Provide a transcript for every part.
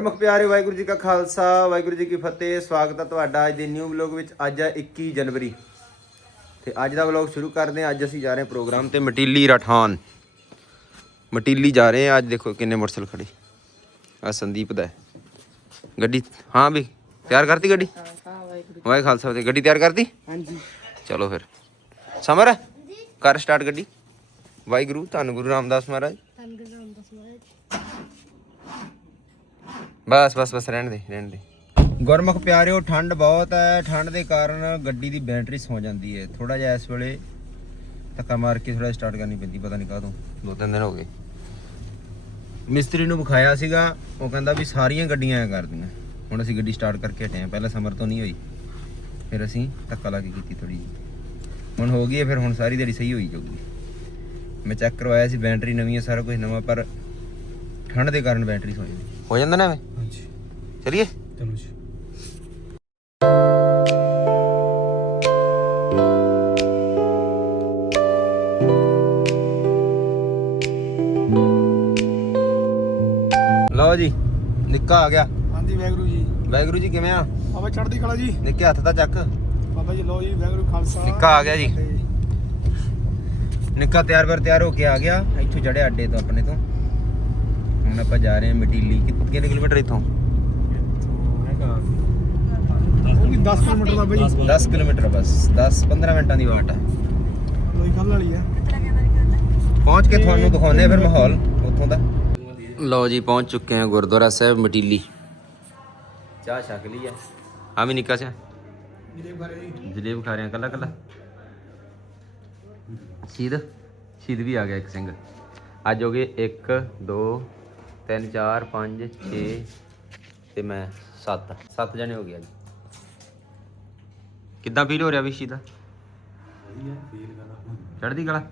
ਪਿਆਰੇ ਵਾਹਿਗੁਰੂ ਜੀ ਕਾ ਖਾਲਸਾ ਵਾਹਿਗੁਰੂ ਜੀ ਕੀ ਫਤਿਹ। ਸਵਾਗਤ ਹੈ ਤੁਹਾਡਾ ਅੱਜ ਦੇ ਨਿਊ ਵਲੌਗ ਵਿੱਚ ਅੱਜ ਹੈ 21 ਜਨਵਰੀ। ਤੇ ਅੱਜ ਦਾ ਵਲੌਗ ਸ਼ੁਰੂ ਕਰਦੇ ਹਾਂ ਅੱਜ ਅਸੀਂ ਜਾ ਰਹੇ ਹਾਂ ਪ੍ਰੋਗਰਾਮ ਤੇ ਮਟੀਲੀ ਰਠਾਨ। ਮਟੀਲੀ ਜਾ ਰਹੇ ਹਾਂ ਅੱਜ ਦੇਖੋ ਕਿੰਨੇ ਮੋਟਰਸਾਈਕਲ ਖੜੇ। ਆ ਸੰਦੀਪ ਦਾ ਹੈ। ਗੱਡੀ ਹਾਂ ਵੀ ਤਿਆਰ ਕਰਤੀ ਗੱਡੀ? ਵਾਹਿਗੁਰੂ ਖਾਲਸਾ ਤੇ ਗੱਡੀ ਤਿਆਰ ਕਰਤੀ? ਹਾਂਜੀ। ਚਲੋ ਫਿਰ। ਸਮਰ ਕਰ ਸਟਾਰਟ ਗੱਡੀ। ਵਾਹਿਗੁਰੂ ਧੰਨ ਗੁਰੂ ਰਾਮਦਾਸ ਮਹਾਰਾਜ। ਬਸ ਬਸ ਬਸ ਰਹਿਣ ਦੇ ਰਹਿਣ ਦੇ। ਗੁਰਮੁਖ ਪਿਆਰਿਓ ਠੰਡ ਬਹੁਤ ਹੈ। ਠੰਡ ਦੇ ਕਾਰਨ ਗੱਡੀ ਦੀ ਬੈਟਰੀ ਸੌ ਜਾਂਦੀ ਹੈ। ਥੋੜਾ ਜਿਹਾ ਇਸ ਵੇਲੇ ਧੱਕਾ ਮਾਰ ਕੇ ਥੋੜਾ ਸਟਾਰਟ ਕਰਨੀ ਪੈਂਦੀ ਪਤਾ ਨਹੀਂ ਕਾਹਦੋਂ ਦੋ ਤਿੰਨ ਦਿਨ ਹੋ ਗਏ। ਮਿਸਤਰੀ ਨੂੰ ਵਿਖਾਇਆ ਸੀਗਾ ਉਹ ਕਹਿੰਦਾ ਵੀ ਸਾਰੀਆਂ ਗੱਡੀਆਂ ਐ ਕਰਦੀਆਂ। ਹੁਣ ਅਸੀਂ ਗੱਡੀ ਸਟਾਰਟ ਕਰਕੇ ਹਟੇ ਹਾਂ। ਪਹਿਲਾਂ ਸਮਰ ਤੋਂ ਨਹੀਂ ਹੋਈ। ਫਿਰ ਅਸੀਂ ਧੱਕਾ ਲਾ ਕੇ ਕੀਤੀ ਥੋੜੀ ਜਿਹੀ। ਹੁਣ ਹੋ ਗਈ ਹੈ ਫਿਰ ਹੁਣ ਸਾਰੀ ਦਿਹਾੜੀ ਸਹੀ ਹੋਈ ਜਾਊਗੀ। ਮੈਂ ਚੈੱਕ ਕਰਵਾਇਆ ਸੀ ਬੈਟਰੀ ਨਵੀਂ ਹੈ ਸਾਰਾ ਕੁਝ ਨਵਾਂ ਪਰ ਠੰਡ ਦੇ ਕਾਰਨ ਬੈਟਰੀ ਸੌ ਜਾਂਦੀ। ਹੋ ਜਾਂਦਾ ਨਾ ਐਵੇਂ? ਚਲਿਏ ਚਲੋ ਜੀ ਲਓ ਜੀ ਨਿੱਕਾ ਆ ਗਿਆ ਹਾਂਜੀ ਵੈਗਰੂ ਜੀ। ਵਾਹਿਗੁਰੂ ਜੀ ਕਿਵੇਂ ਆ? ਬਾਬਾ ਚੜ੍ਹਦੀ ਕਲਾ ਜੀ। ਨਿੱਕੇ ਹੱਥ ਦਾ ਚੱਕ। ਬਾਬਾ ਜੀ ਲੋ ਜੀ ਵੈਗਰੂ ਖਾਲਸਾ। ਨਿੱਕਾ ਆ ਗਿਆ ਜੀ। ਨਿੱਕਾ ਤਿਆਰ ਬਰ ਤਿਆਰ ਹੋ ਕੇ ਆ ਗਿਆ। ਇੱਥੋਂ ਜੜਿਆ ਅੱਡੇ ਤੋਂ ਆਪਣੇ ਤੋਂ। ਹੁਣ ਆਪਾਂ ਜਾ ਰਹੇ ਹਾਂ ਮਟੀਲੀ। ਕਿੰਨੇ ਕਿਲੋਮੀਟਰ ਇੱਥੋਂ? ਉਹ ਵੀ 10 ਕਿਲੋਮੀਟਰ ਦਾ ਬਾਈ। 10 ਕਿਲੋਮੀਟਰ ਬਸ 10 15 ਮਿੰਟਾਂ ਦੀ ਵਾਟ ਹੈ ਲੋਈ ਕੱਲ ਵਾਲੀ ਆ। ਪਹੁੰਚ ਕੇ ਤੁਹਾਨੂੰ ਦਿਖਾਉਂਦੇ ਆ ਫਿਰ ਮਾਹੌਲ ਉੱਥੋਂ ਦਾ। ਲਓ ਜੀ ਪਹੁੰਚ ਚੁੱਕੇ ਹਾਂ ਗੁਰਦੁਆਰਾ ਸਾਹਿਬ ਮਟੀਲੀ। ਚਾਹ ਛਕ ਲਈ ਆ। ਆ ਵੀ ਨਿੱਕਾ ਸਿਆ ਜਲੇਬ ਖਾ ਰਹੇ ਆ ਕੱਲਾ ਕੱਲਾ। ਸ਼ਹੀਦ ਸ਼ਹੀਦ ਵੀ ਆ ਗਿਆ ਇੱਕ ਸਿੰਘ। ਅੱਜ ਹੋ ਗਏ 1 2 3 4 5 6 ਤੇ ਮੈਂ 7 7 ਜਣੇ ਹੋ ਗਏ ਅੱਜ। ਕਿੱਦਾਂ ਫੀਲ ਹੋ ਰਿਹਾ ਵੀ ਸ਼ਹੀਦਾ ਚੜ੍ਹਦੀ ਕਲਾ?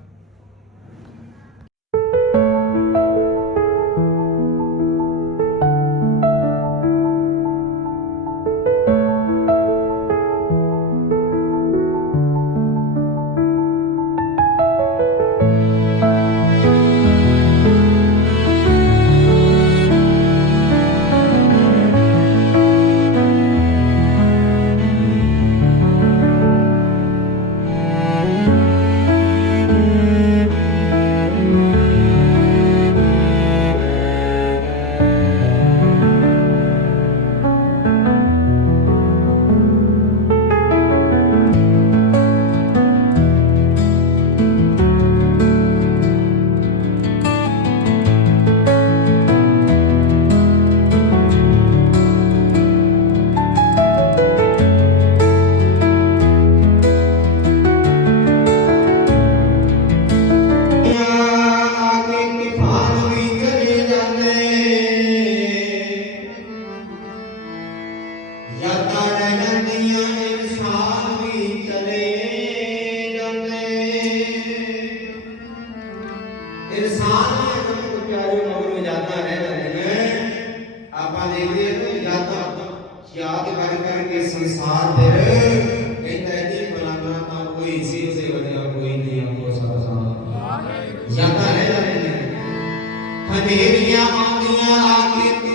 ਹਨੇਰੀਆਂ ਆਉਂਦੀਆਂ ਆ ਕੇ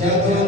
Дякую.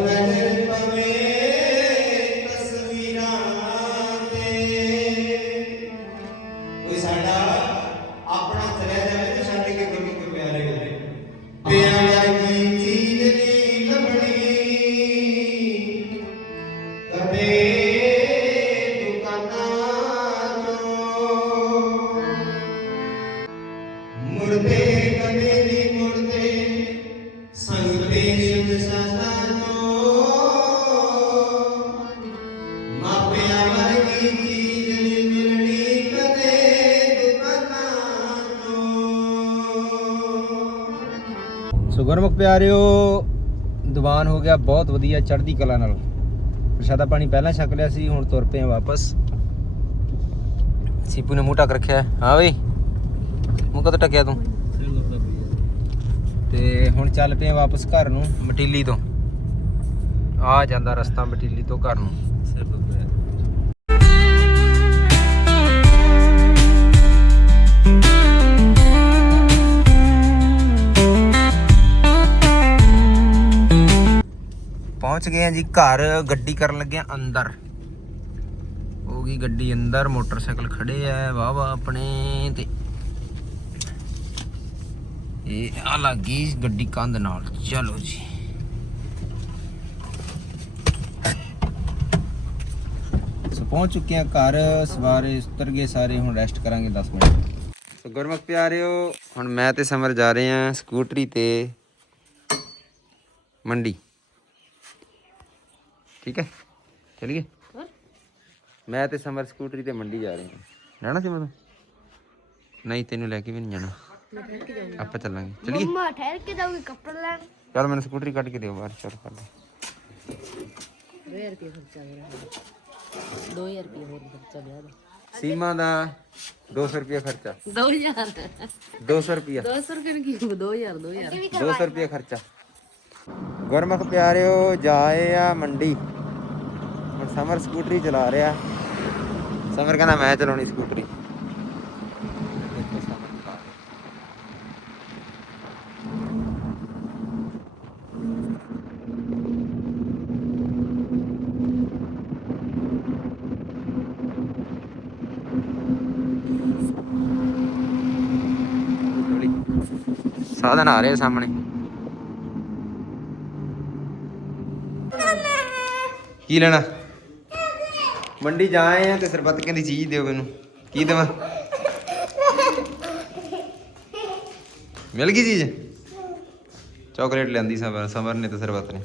ਸੋ ਗੁਰਮੁਖ ਪਿਆਰਿਓ, ਦੀਵਾਨ ਹੋ ਗਿਆ ਬਹੁਤ ਵਧੀਆ ਚੜ੍ਹਦੀ ਕਲਾ ਨਾਲ। ਪ੍ਰਸ਼ਾਦਾ ਪਾਣੀ ਪਹਿਲਾਂ ਛਕ ਲਿਆ ਸੀ, ਹੁਣ ਤੁਰ ਪਏ ਆ ਵਾਪਸ। ਸੀਪੂ ਨੇ ਮੂੰਹ ਢੱਕ ਰੱਖਿਆ ਹਾਂ। ਬਈ, ਮੂੰਹ ਕਦੋਂ ਟਕਿਆ ਤੂੰ? ਤੇ ਹੁਣ ਚੱਲ ਪਏ ਆ ਵਾਪਸ ਘਰ ਨੂੰ, ਮਟੀਲੀ ਤੋਂ। ਆ ਜਾਂਦਾ ਰਸਤਾ ਮਟੀਲੀ ਤੋਂ ਘਰ ਨੂੰ। ਪਹੁੰਚ ਗਏ ਆ ਜੀ, ਘਰ ਗੱਡੀ ਕਰਨ ਲੱਗੇ ਆ ਅੰਦਰ। ਹੋ ਗਈ ਗੱਡੀ ਅੰਦਰ, ਮੋਟਰਸਾਈਕਲ ਖੜੇ ਆ, ਵਾਹ ਵਾਹ ਆਪਣੇ ਤੇ। ਇਹ ਆ ਲੱਗੀ ਗੱਡੀ ਕੰਧ ਨਾਲ। ਚਲੋ ਜੀ। ਸੋ ਪਹੁੰਚ ਚੁੱਕੇ ਆ ਘਰ, ਸਵਾਰੇ ਉਤਰ ਗਏ ਸਾਰੇ, ਹੁਣ ਰੈਸਟ ਕਰਾਂਗੇ 10 ਮਿੰਟ। ਸੋ ਗੁਰਮੁਖ ਪਿਆਰਿਓ, ਹੁਣ ਮੈਂ ਤੇ ਸਮਰ ਜਾ ਰਹੇ ਆ ਸਕੂਟਰੀ ਤੇ ਮੰਡੀ। ਠੀਕ ਹੈ? ਚਲਿਏ? ਮੈਂ ਤੇ ਸਮਰ ਸਕੂਟਰੀ ਤੇ ਮੰਡੀ ਜਾ ਰਹੇ ਹਾਂ। ਜਾਣਾ ਸੀ ਮੈਂ ਨਹੀਂ ਤੈਨੂੰ ਲੈ ਕੇ ਵੀ ਨਹੀਂ ਜਾਣਾ। ਆਪਾਂ ਚੱਲਾਂਗੇ। ਚਲਿਏ? ਮੰਮਾ ਠਹਿਰ ਕੇ ਜਾਊਗੀ ਕੱਪੜੇ ਲੈਣ। ਚੱਲ ਮੈਨੂੰ ਸਕੂਟਰੀ ਕੱਢ ਕੇ ਦਿਓ ਬਾਹਰ ਚੱਲ ਕਰ ਲੈ। 2000 ਰੁਪਏ ਖਰਚਾ ਮੇਰਾ 2000 ਰੁਪਏ ਹੋਰ ਖਰਚਾ ਵਿਆਹ ਦਾ। ਸੀਮਾ ਦਾ 200 ਰੁਪਏ ਖਰਚਾ। 2000 200 ਰੁਪਏ 200 ਰੁਪਏ ਕੀ 2000 2000 200 ਰੁਪਏ ਖਰਚਾ। ਗੁਰਮੁਖ ਪਿਆਰਿਓ, ਜਾਏ ਆ ਮੰਡੀ। ਹੁਣ ਸਮਰ ਸਕੂਟਰੀ ਚਲਾ ਰਿਹਾ। ਸਮਰ ਕਹਿੰਦਾ, ਮੈਂ ਚਲਾਉਣੀ ਸਕੂਟਰੀ। ਦੇਖੋ ਸਮਰ ਚਲਾ ਸਾਧਨ ਆ ਰਿਹਾ ਸਾਹਮਣੇ। ਕੀ ਲੈਣਾ? ਮੰਡੀ ਜਾ ਆਏ ਆ ਤੇ ਸਰਬੱਤ ਕਹਿੰਦੀ ਚੀਜ਼ ਦਿਓ ਮੈਨੂੰ। ਕੀ ਦੇਵਾਂ? ਮਿਲ ਗਈ ਚੀਜ਼? ਚਾਕਲੇਟ ਲੈਂਦੀ ਸਮਰ ਸਮਰ ਨੇ ਤੇ ਸਰਬੱਤ ਨੇ।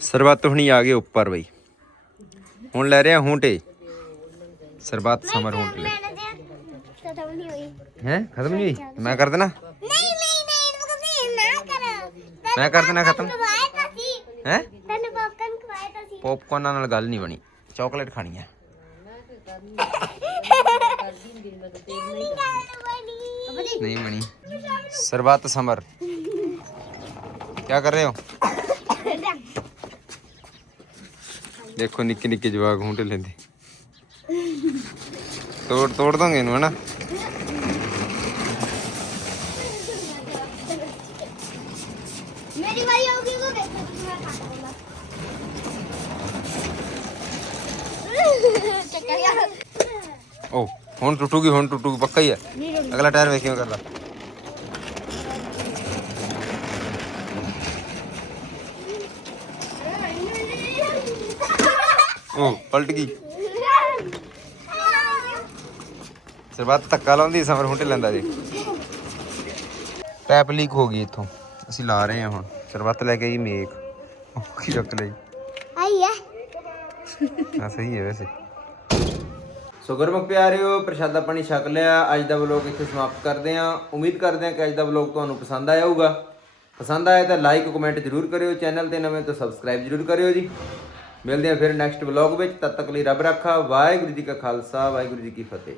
ਸਰਬੱਤ ਹੁਣੀ ਆ ਗਏ ਉੱਪਰ ਬਈ। ਹੁਣ ਲੈ ਰਿਹਾ ਹੁੰਟੇ। ਸਰਬੱਤ ਸਮਰ ਹੁੰਟੇ ਲੈ। ਖਤਮ ਨਹੀਂ ਹੋਈ ਹੈ? ਖਤਮ ਨਹੀਂ ਹੋਈ? ਮੈਂ ਕਰ ਦੇਣਾ? ਨਹੀਂ ਨਹੀਂ ਨਹੀਂ ਤੁਸੀਂ ਨਾ ਕਰੋ। ਮੈਂ ਕਰ ਦੇਣਾ ਖਤਮ। ਹੈ ਤੈਨੂੰ ਪੌਪਕਾਰਨ ਖਵਾਇਆ ਤਾਂ ਸੀ ਪੌਪਕਾਰਨਾਂ ਨਾਲ ਗੱਲ ਨਹੀਂ ਬਣੀ। ਚਾਕਲੇਟ ਖਾਣੀ ਹੈ। ਨਹੀਂ ਬਣੀ। ਸਰਬੱਤ ਸਮਰ। ਕੀ ਕਰ ਰਹੇ ਹੋ? ਦੇਖੋ ਨਿੱਕੇ ਨਿੱਕੇ ਜਵਾਗ ਹੁੰਟੇ ਲੈਂਦੇ। ਤੋੜ ਤੋੜ ਦੋਗੇ ਇਹਨੂੰ, ਹਨਾ ਮੇਰੀ ਵਾਰੀ ਆਉਗੀ ਉਹ ਵੇਖੋ ਤੁਸੀਂ ਮੈਂ ਖਾ ਲਵਾਂਗਾ ਚੱਕਰ ਯਾਰ ਓ ਹੁਣ ਟੁੱਟੂਗੀ ਹੁਣ ਟੁੱਟੂਗੀ ਪੱਕਾ ਹੀ ਹੈ ਅਗਲਾ ਟਾਇਰ ਵੇਖ ਕਿਵੇਂ ਕਰਦਾ। ਓ ਪਲਟ ਗਈ। ਸਰਬੱਤ ਧੱਕਾ ਲਾਉਂਦੀ ਸਮਰ ਹੁੰਟੇ ਲੈਂਦਾ ਜੀ। ਪੈਪ ਲੀਕ ਹੋ ਗਈ ਇੱਥੋਂ। ਅਸੀਂ ਲਾ ਰਹੇ ਹਾਂ ਹੁਣ। ਸਰਬੱਤ ਲੈ ਕੇ ਆਈ ਮੇਕ। ਉਹ ਕੀ ਚੱਕ ਲਈ ਆਈ ਹੈ ਹਾਂ ਸਹੀ ਹੈ ਵੈਸੇ। ਸੋ ਗੁਰਮੁਖ ਪਿਆਰਿਓ, ਪ੍ਰਸ਼ਾਦਾ ਪਾਣੀ ਛਕ ਲਿਆ। ਅੱਜ ਦਾ ਵਲੋਗ ਇੱਥੇ ਸਮਾਪਤ ਕਰਦੇ ਹਾਂ। ਉਮੀਦ ਕਰਦੇ ਹਾਂ ਕਿ ਅੱਜ ਦਾ ਵਲੋਗ ਤੁਹਾਨੂੰ ਪਸੰਦ ਆਇਆ ਹੋਊਗਾ। ਪਸੰਦ ਆਇਆ ਤਾਂ ਲਾਈਕ ਕਮੈਂਟ ਜ਼ਰੂਰ ਕਰਿਓ। ਚੈਨਲ ਤੇ ਨਵੇਂ ਤਾਂ ਸਬਸਕ੍ਰਾਈਬ ਜ਼ਰੂਰ ਕਰਿਓ ਜੀ। ਮਿਲਦੇ ਹਾਂ ਫਿਰ ਨੈਕਸਟ ਵਲੋਗ ਵਿੱਚ। ਤਦ ਤੱਕ ਲਈ ਰੱਬ ਰੱਖਾ। ਵਾਹਿਗੁਰੂ ਜੀ ਕਾ ਖਾਲਸਾ, ਵਾਹਿਗੁਰੂ ਜੀ ਕੀ ਫਤਿਹ।